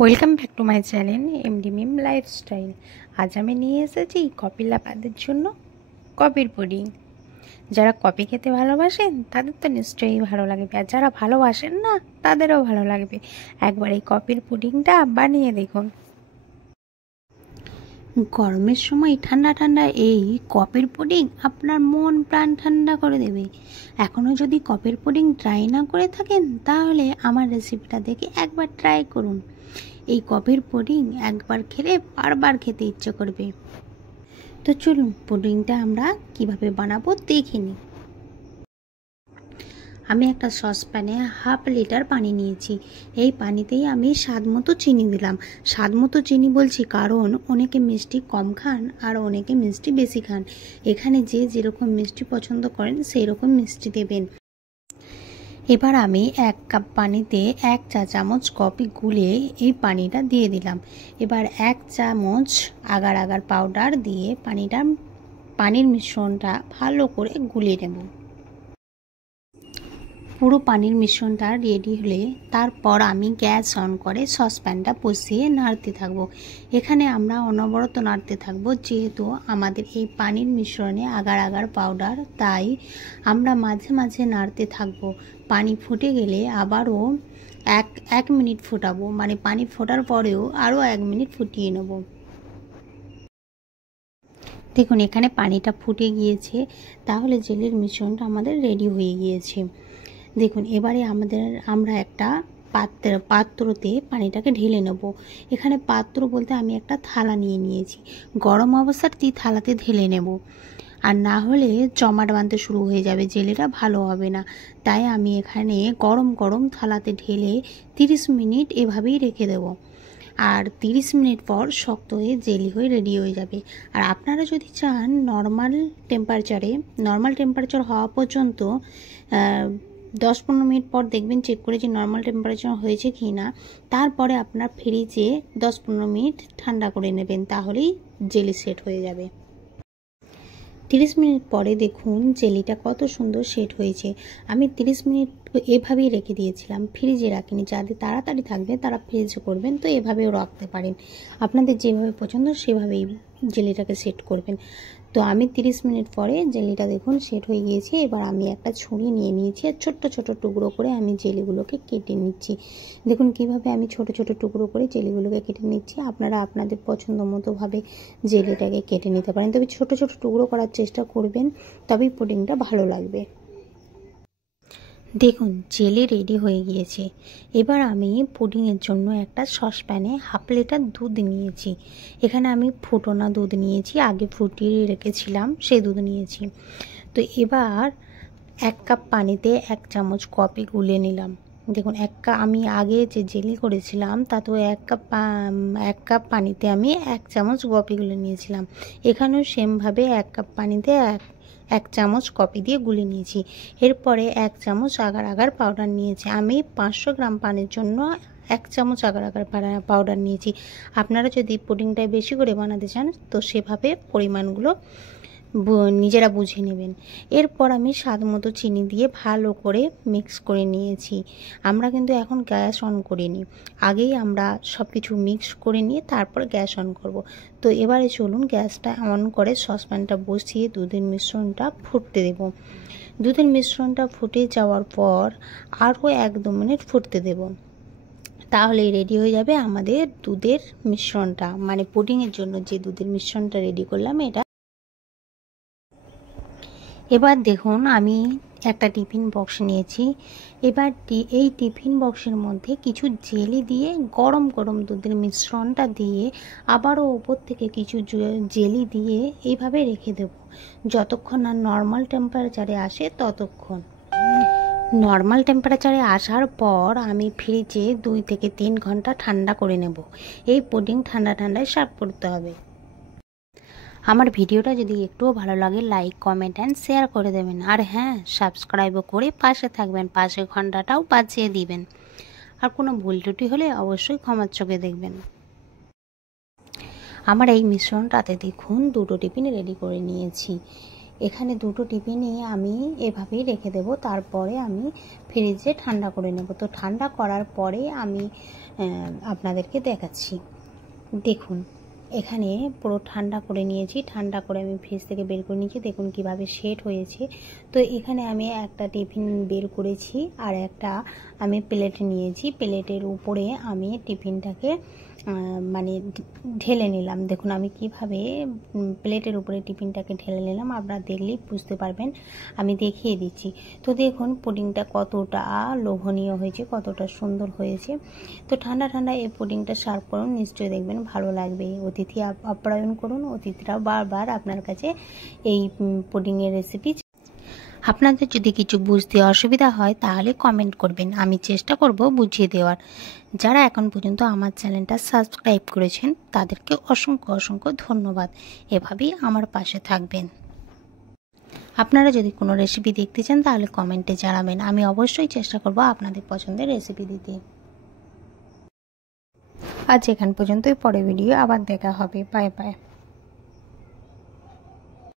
Welcome back to my channel MD Mim lifestyle. আজ আমি নিয়ে এসেছি কফি লাভারদের জন্য কফির পুডিং। যারা কফি খেতে ভালোবাসেন তাদের তো নিশ্চয়ই ভালো লাগবে, আর যারা ভালোবাসেন না তাদেরও ভালো লাগবে। একবার এই কফির পুডিংটা বানিয়ে দেখুন। গরমের সময় ঠান্ডা ঠান্ডা এই কফির পুডিং আপনার মন প্রাণ ঠান্ডা করে দেবে। এখনও যদি কফির পুডিং ট্রাই না করে থাকেন তাহলে আমার রেসিপিটা দেখে একবার ট্রাই করুন। এই কফির পুডিং একবার খেলে বারবার খেতে ইচ্ছে করবে। তো চলুন পুডিংটা আমরা কিভাবে বানাবো দেখে নিই। আমি একটা সসপ্যানে 1/2 লিটার পানি নিয়েছি। এই পানিতেই আমি স্বাদ মতো চিনি দিলাম। স্বাদ মতো চিনি বলছি কারণ অনেকে মিষ্টি কম খান আর অনেকে মিষ্টি বেশি খান। এখানে যে যেরকম মিষ্টি পছন্দ করেন সেই রকম মিষ্টি দেবেন। এবার আমি 1 কাপ পানিতে 1 চা চামচ কফি গুলে এই পানিটা দিয়ে দিলাম। এবার 1 চামচ আগার আগার পাউডার দিয়ে পানির মিশ্রণটা ভালো করে গুলিয়ে নেব। পুরো পানির মিশ্রণটা রেডি হলে তারপর আমি গ্যাস অন করে সসপ্যানটা বসিয়ে নাড়তে থাকবো। এখানে আমরা অনবরত নাড়তে থাকবো, যেহেতু আমাদের এই পানির মিশ্রণে আগার আগার পাউডার, তাই আমরা মাঝে মাঝে নাড়তে থাকবো। পানি ফুটে গেলে আবারও এক মিনিট ফোটাবো, মানে পানি ফোটার পরেও আরও 1 মিনিট ফুটিয়ে নেব। দেখুন এখানে পানিটা ফুটে গিয়েছে, তাহলে জেলের মিশ্রণটা আমাদের রেডি হয়ে গিয়েছে। দেখুন এবারে আমরা একটা পাত্রতে পানিটাকে ঢেলে নেব। এখানে পাত্র বলতে আমি একটা থালা নিয়ে নিয়েছি। গরম অবস্থাতেই থালাতে ঢেলে নেব, আর না হলে জমাট বাঁধতে শুরু হয়ে যাবে, জেলিটা ভালো হবে না। তাই আমি এখানে গরম গরম থালাতে ঢেলে 30 মিনিট এভাবেই রেখে দেব। আর 30 মিনিট পর শক্ত হয়ে জেলি হয়ে রেডি হয়ে যাবে। আর আপনারা যদি চান নর্মাল টেম্পারেচার হওয়া পর্যন্ত 10-15 মিনিট পর দেখবেন, চেক করে যে নর্মাল টেম্পারেচার হয়েছে কি না। তারপরে আপনার ফ্রিজে 10-15 মিনিট ঠান্ডা করে নেবেন, তাহলেই জেলি সেট হয়ে যাবে। 30 মিনিট পরে দেখুন জেলিটা কত সুন্দর সেট হয়েছে। আমি 30 মিনিট এভাবেই রেখে দিয়েছিলাম, ফ্রিজে রাখিনি। যাদের তাড়াতাড়ি থাকবে তারা ফ্রিজে করবেন, তো এভাবেও রাখতে পারেন। আপনাদের যেভাবে পছন্দ সেভাবেই জেলিটাকে সেট করবেন। তো আমি 30 মিনিট পরে জেলিটা দেখুন সেট হয়ে গিয়েছে। এবার আমি একটা ছুরি নিয়ে নিয়েছি আর ছোট্ট ছোট টুকরো করে আমি জেলিগুলোকে কেটে নিচ্ছি। দেখুন কিভাবে আমি ছোট ছোট টুকরো করে জেলিগুলোকে কেটে নিচ্ছি। আপনারা আপনাদের পছন্দ মতোভাবে জেলিটাকে কেটে নিতে পারেন, তবে ছোট ছোট টুকরো করার চেষ্টা করবেন, তবেই পুডিংটা ভালো লাগবে। দেখুন জেলি রেডি হয়ে গিয়েছে। এবার আমি পুডিংয়ের জন্য একটা সসপ্যানে 1/2 লিটার দুধ নিয়েছি। এখানে আমি ফুটনা দুধ নিয়েছি, আগে ফুটিয়ে রেখেছিলাম সেই দুধ নিয়েছি। তো এবার 1 কাপ পানিতে 1 চামচ কফি গুলে নিলাম। দেখুন আমি আগে যে জেলি করেছিলাম তাতেও 1 কাপ পানিতে আমি 1 চামচ কফি গুলে নিয়েছিলাম। এখানেও সেমভাবে 1 কাপ পানিতে 1 চামচ কফি দিয়ে গুলে নিয়েছি। এরপরে 1 চামচ আগার আগার পাউডার নিয়েছি। আমি 500 গ্রাম পানির জন্য 1 চামচ আগার আগার পাউডার নিয়েছি। আপনারা যদি পুডিংটা বেশি করে বানাতে চান তো সেভাবে পরিমাণগুলো নিজেরা বুঝে নেবেন। এরপর আমি স্বাদ মতো চিনি দিয়ে ভালো করে মিক্স করে নিয়েছি। আমরা কিন্তু এখন গ্যাস অন করিনি, আগেই আমরা সব কিছু মিক্স করে নিয়ে তারপর গ্যাস অন করব। তো এবারে চলুন গ্যাসটা অন করে সসপ্যানটা বসিয়ে দুধের মিশ্রণটা ফুটতে দেব। দুধের মিশ্রণটা ফুটে যাওয়ার পর আরও 1-2 মিনিট ফুটতে দেব, তাহলেই রেডি হয়ে যাবে আমাদের দুধের মিশ্রণটা, মানে পুডিংয়ের জন্য যে দুধের মিশ্রণটা রেডি করলাম এটা। এবার দেখুন আমি একটা টিফিন বক্স নিয়েছি। এবার এই টিফিন বক্সের মধ্যে কিছু জেলি দিয়ে গরম গরম দুধের মিশ্রণটা দিয়ে আবারও ওপর থেকে কিছু জেলি দিয়ে এইভাবে রেখে দেব, যতক্ষণ না নর্মাল টেম্পারেচারে আসে ততক্ষণ। নর্মাল টেম্পারেচারে আসার পর আমি ফ্রিজে 2 থেকে 3 ঘন্টা ঠান্ডা করে নেব। এই পুডিং ঠান্ডা ঠান্ডায় সার্ভ করতে হবে। আমার ভিডিওটা যদি একটুও ভালো লাগে লাইক কমেন্ট অ্যান্ড শেয়ার করে দেবেন, আর হ্যাঁ সাবস্ক্রাইবও করে পাশে থাকবেন, পাশে ঘন্টাটাও বাজিয়ে দিবেন। আর কোনো ভুল ত্রুটি হলে অবশ্যই ক্ষমার চোখে দেখবেন। আমার এই মিশ্রণটাতে দেখুন 2টো টিফিন রেডি করে নিয়েছি। এখানে দুটো টিফিনই আমি এভাবেই রেখে দেব, তারপরে আমি ফ্রিজে ঠান্ডা করে নেব। তো ঠান্ডা করার পরে আমি আপনাদেরকে দেখাচ্ছি। দেখুন এখানে পুরো ঠান্ডা করে নিয়েছি, ঠান্ডা করে আমি ফ্রিজ থেকে বের করে নিয়েছি। দেখুন কিভাবে সেট হয়েছে। তো এখানে আমি একটা টিফিন বের করেছি আর একটা আমি প্লেটে নিয়েছি। প্লেটের উপরে আমি টিফিনটাকে মানে ঢেলে নিলাম। দেখুন আমি কিভাবে প্লেটের উপরে টিফিনটাকে ঢেলে নিলাম, আপনারা দেখলেই বুঝতে পারবেন, আমি দেখিয়ে দিচ্ছি। তো দেখুন পুডিংটা কতটা লোভনীয় হয়েছে, কতটা সুন্দর হয়েছে। তো ঠান্ডা ঠান্ডা এই পুডিংটা সার্ভ করুন, নিশ্চয়ই দেখবেন ভালো লাগবে। অতিথি আপ্যায়ন করুন, অতিথিরাও বারবার আপনার কাছে এই পুডিংয়ের রেসিপি। আপনাদের যদি কিছু বুঝতে অসুবিধা হয় তাহলে কমেন্ট করবেন, আমি চেষ্টা করব বুঝিয়ে দেওয়ার। যারা এখন পর্যন্ত আমার চ্যানেলটা সাবস্ক্রাইব করেছেন তাদেরকে অসংখ্য অসংখ্য ধন্যবাদ। এভাবেই আমার পাশে থাকবেন। আপনারা যদি কোনো রেসিপি দেখতে চান তাহলে কমেন্টে জানাবেন, আমি অবশ্যই চেষ্টা করব আপনাদের পছন্দের রেসিপি দিতে। আজ এখান পর্যন্তই, পরে ভিডিও আবার দেখা হবে। Bye bye.